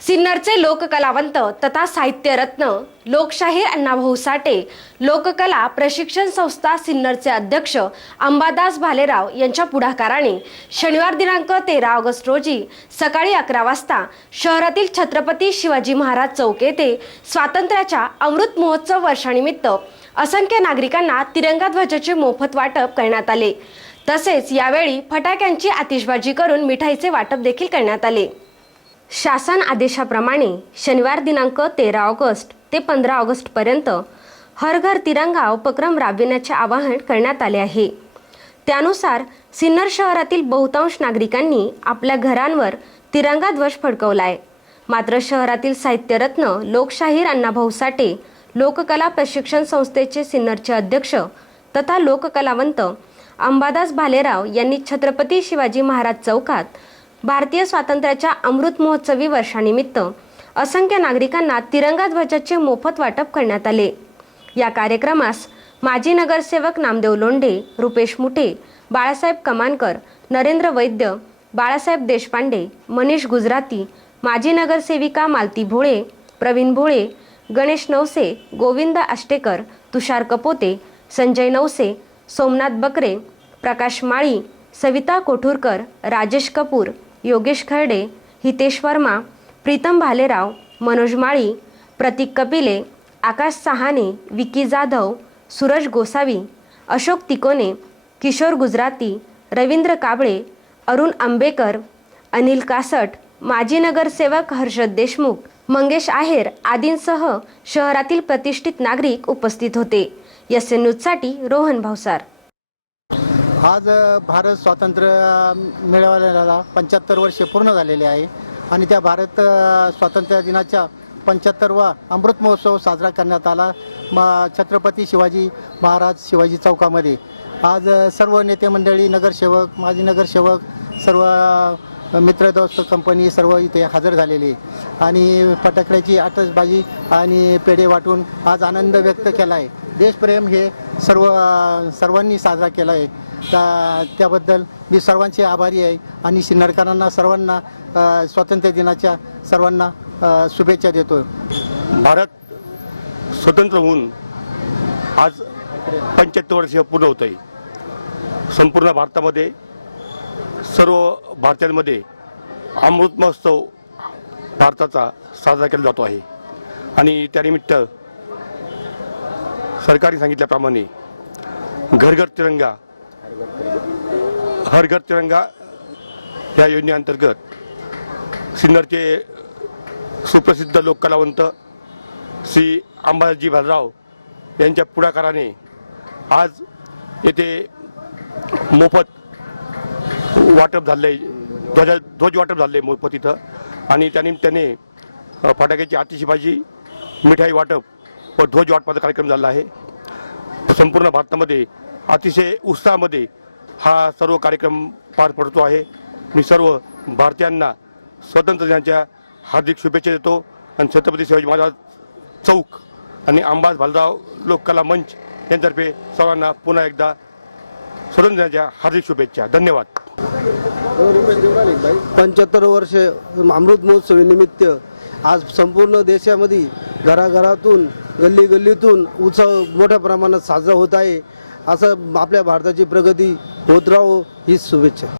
सिन्नरचे लोककलावंत तथा साहित्यरत्न लोकशाहीर अण्णाभाऊ साठे लोककला प्रशिक्षण संस्था सिन्नरचे अध्यक्ष अंबादास भालेराव यांच्या पुढाकाराने शनिवार दिनांक तेरा ऑगस्ट रोजी सकाळी अकरा वाजता शहरातील छत्रपती शिवाजी महाराज चौक येथे स्वातंत्र्याच्या अमृत महोत्सव वर्षानिमित्त असंख्य नागरिकांना तिरंगा ध्वजाचे मोफत वाटप करण्यात आले. तसेच यावेळी फटाक्यांची आतिषबाजी करून मिठाईचे वाटप देखील करण्यात आले. शासन आदेशाप्रमाणे शनिवार दिनांक तेरा ऑगस्ट ते पंधरा ऑगस्टपर्यंत हर घर तिरंगा उपक्रम राबविण्याचे आवाहन करण्यात आले आहे. त्यानुसार सिन्नर शहरातील बहुतांश नागरिकांनी आपल्या घरांवर तिरंगा ध्वज फडकवला आहे मात्र शहरातील साहित्यरत्न लोकशाहीर अण्णाभाऊ साठे लोककला प्रशिक्षण संस्थेचे सिन्नरचे अध्यक्ष तथा लोककलावंत अंबादास भालेराव यांनी छत्रपती शिवाजी महाराज चौकात भारतीय स्वातंत्र्याच्या अमृत महोत्सवी वर्षानिमित्त असंख्य नागरिकांना तिरंगा ध्वजाचे मोफत वाटप करण्यात आले. या कार्यक्रमास माजी नगरसेवक नामदेव लोंढे रुपेश मुठे बाळासाहेब कमानकर नरेंद्र वैद्य बाळासाहेब देशपांडे मनीष गुजराती माजी नगरसेविका मालती भोळे प्रवीण भोळे गणेश नवसे गोविंद आष्टेकर तुषार कपोते संजय नवसे सोमनाथ बकरे प्रकाश माळी सविता कोठूरकर राजेश कपूर योगेश खर्डे हितेश वर्मा प्रीतम भालेराव मनोज माळी प्रतीक कपिले आकाश सहाने विकी जाधव सूरज गोसावी अशोक तिकोने किशोर गुजराती रवींद्र काबळे अरुण आंबेकर अनिल कासट माजी नगरसेवक हर्षद देशमुख मंगेश आहेर आदींसह शहरातील प्रतिष्ठित नागरिक उपस्थित होते. एस न्यूजसाठी रोहन भावसार आज भारत स्वातंत्र्य मिळवलेला पंच्याहत्तर वर्षे पूर्ण झालेले आहे. आणि त्या भारत स्वातंत्र्य दिनाच्या पंच्याहत्तरवा अमृत महोत्सव साजरा करण्यात आला. म छत्रपती शिवाजी महाराज शिवाजी चौकामध्ये. आज सर्व नेते मंडळी नगरसेवक माजी नगरसेवक सर्व अ, मित्रदोस्त कंपनी सर्व इथे हजर झालेले. आणि फटाकड्याची आतषबाजी आणि पेढे वाटून आज आनंद व्यक्त केला आहे देशप्रेम हे सर्व सर्वांनी साजरा केला आहे. त्या त्याबद्दल मी सर्वांचे आभारी आहे आणि नरकरांना सर्वांना स्वातंत्र्य दिनाच्या सर्वांना शुभेच्छा देतो. भारत स्वतंत्र होऊन आज पंच्याहत्तर वर्ष पूर्ण होत आहे संपूर्ण भारतामध्ये सर्व भारतीयांमध्ये अमृत महोत्सव भारताचा साजरा केला जातो आहे. आणि त्यानिमित्त सरकारने सांगितल्याप्रमाणे घर घर तिरंगा हर घर तिरंगा या योजनेअंतर्गत सिन्नरचे सुप्रसिद्ध लोककलावंत श्री अंबाजी भालराव यांच्या पुढाकाराने आज येथे मोफत वाटप झाले ध्वजा ध्वज वाटप झाले मोफत इथं. आणि त्यानिमित्ताने अ, फटाक्याची आतिषबाजी मिठाई वाटप व ध्वज वाटपाचा कार्यक्रम झाला आहे. संपूर्ण भारतामध्ये अतिशय उत्साहामध्ये हा सर्व कार्यक्रम पार पडतो आहे. मी सर्व भारतीयांना स्वातंत्र्य दिनाच्या हार्दिक शुभेच्छा देतो. आणि छत्रपती शिवाजी महाराज चौक आणि अंबाज भालराव लोककला मंच यांतर्फे सर्वांना पुन्हा एकदा स्वातंत्र्य दिनाच्या हार्दिक शुभेच्छा. धन्यवाद. पंच्याहत्तर वर्ष अमृत महोत्सवानिमित्त आज संपूर्ण देशामध्ये घराघरातून गल्ली गल्लीतून उत्सव मोठ्या प्रमाणात साजरा होत आहे. असं आपल्या भारताची प्रगती होत राहो हीच शुभेच्छा.